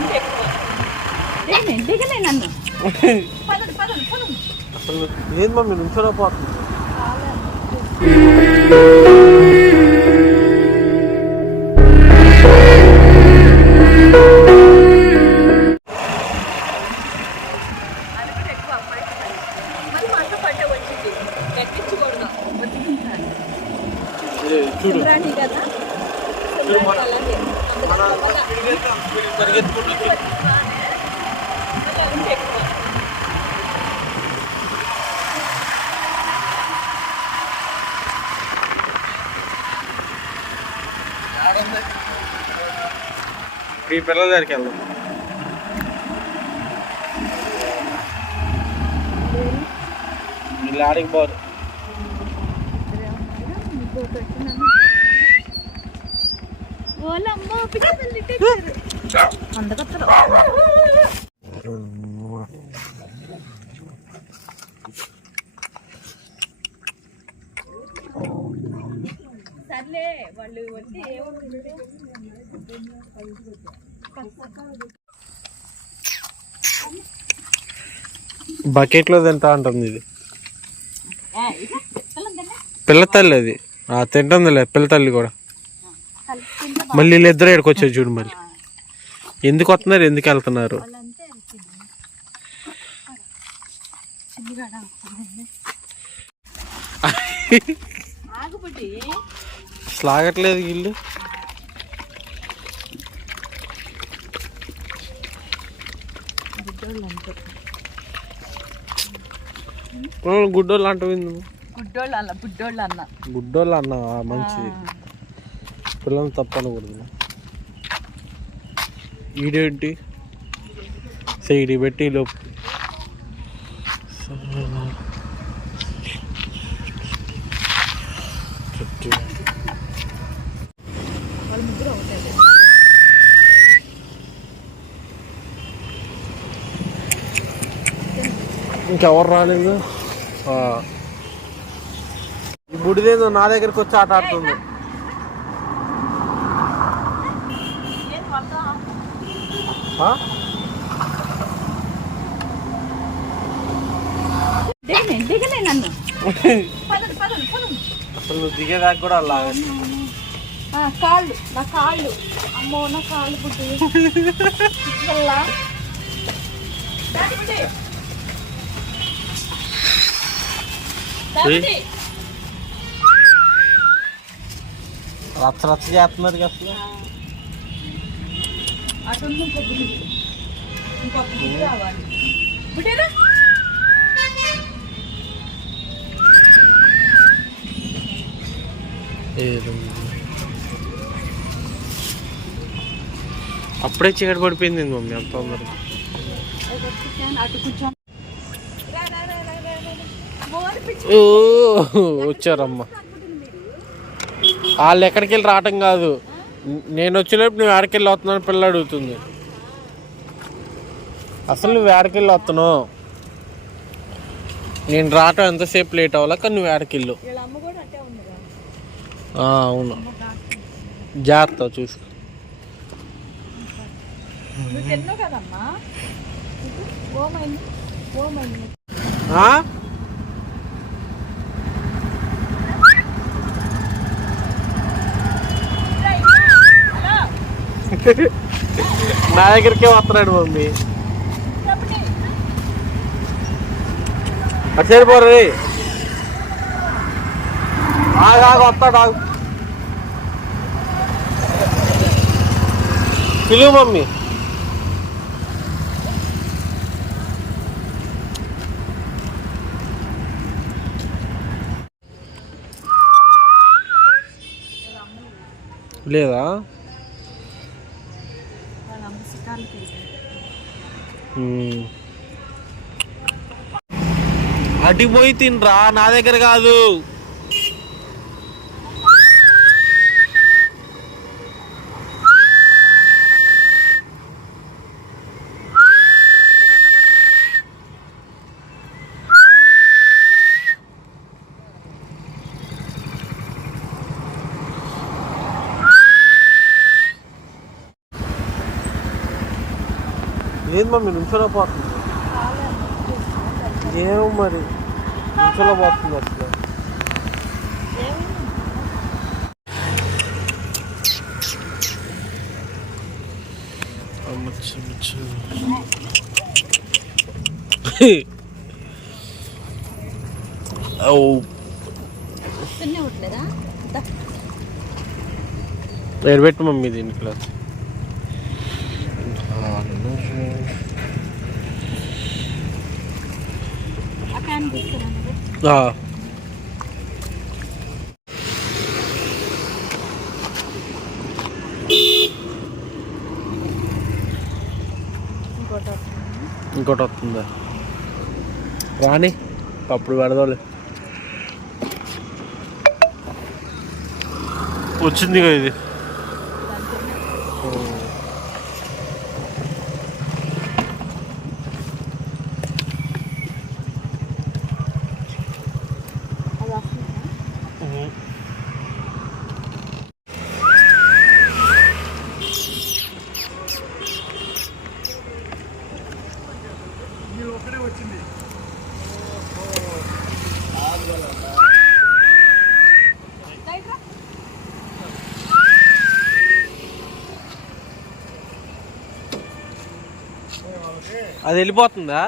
ఉంటే ఎక్కువ. దిగనే దిగనే నన్ను. పదండి పదండి పదండి. అసలు లేదు మమ్మీ నుంచోనే పోతుంది? చూడు. కదా. పరిగెత్తుకుంటూ ఈ పిల్లల దగ్గరికి వెళ్దాం. వీళ్ళు ఆడికి పోరు సర్లే వాళ్ళు వస్తే ఏముంది? బకెట్లో తింటా ఉంటుంది ఇది. పిల్ల తల్లి అది. తింటుందిలే పిల్ల తల్లి కూడా. మళ్ళీ వీళ్ళిద్దరు ఇక్కడికి వచ్చారు చూడు మళ్ళీ. ఎందుకు వస్తున్నారు? ఎందుకు వెళ్తున్నారు? ఆగట్లేదు వీళ్ళు. గుడ్డోళ్ళు అంటావు నువ్వు? గుడ్డోళ్ళు అన్న బుడ్డోళ్ళు అన్న. గుడ్డోళ్ళు అన్నావా? మంచిది. పిల్లల్ని తప్పనకూడదు. ఈడేంటి? సైడి పెట్టి లోపు ఇంకెవరు రాలేదు? ఆ. ఈ నా దగ్గరికి వచ్చి ఆట ఆడుతుంది ఏం వద్దా ఆ? దిగనే దిగనే నన్ను పదండి పదండి పదండి అసలు నువ్వు దిగేదాకా కూడా అలా కాళ్ళు నా కాళ్ళు. అమ్మో నా కాళ్ళు బుడ్డి. రచ్చ రచ్చ చేస్తున్నారు కదా అసలు. అటు ఇంకో ఇంకో ఏదో. అప్పుడే చీకటి పడిపోయింది మమ్మీ అంత తొందరగా. అటు కూర్చోను. రా రా రా రా రా రా. మోరి పిచ్చి ఓ వచ్చారమ్మ. వాళ్ళు ఎక్కడికి వెళ్ళి రావటం కాదు. నేను వచ్చినప్పుడు నువ్వు ఎక్కడికి వెళ్ళి వస్తున్నాను పిల్ల అడుగుతుంది. అసలు నువ్వు ఎక్కడికి వెళ్ళి వస్తున్నావు? నేను రావటం ఎంతసేపు లేట్ అవ్వాలా? కానీ నువ్వు ఎక్కడికి వెళ్ళు. వీళ్ళ అమ్మ కూడా అట్టే ఉందిరా ఆ, అవును. జాగ్రత్త తిన్నావు కదమ్మా? నా దగ్గరికే వస్తున్నాడు మమ్మీ చెప్పండి అటు సైడ్ పోరు రే ఆగు ఆగు వస్తాడు ఆగు పిలువు మమ్మీ లేదా వాళ్ళ అమ్మ షికార్లకి వెళ్తుంది మ్మ్. అటు పోయి తినరా నా దగ్గర కాదు. ఏంది మమ్మీ నుంచోలో పోతుంది ఏమో మరి నుంచోలో పోతుంది అసలు. ఓ ఎడబెట్టు మమ్మీ తీసుకురాను ఆ. ఇంకోటి వస్తుందా? రాని అప్పుడు పెడదాంలే. వచ్చింది ఇది అది వస్తుందా అది వెళ్ళిపోతుందా?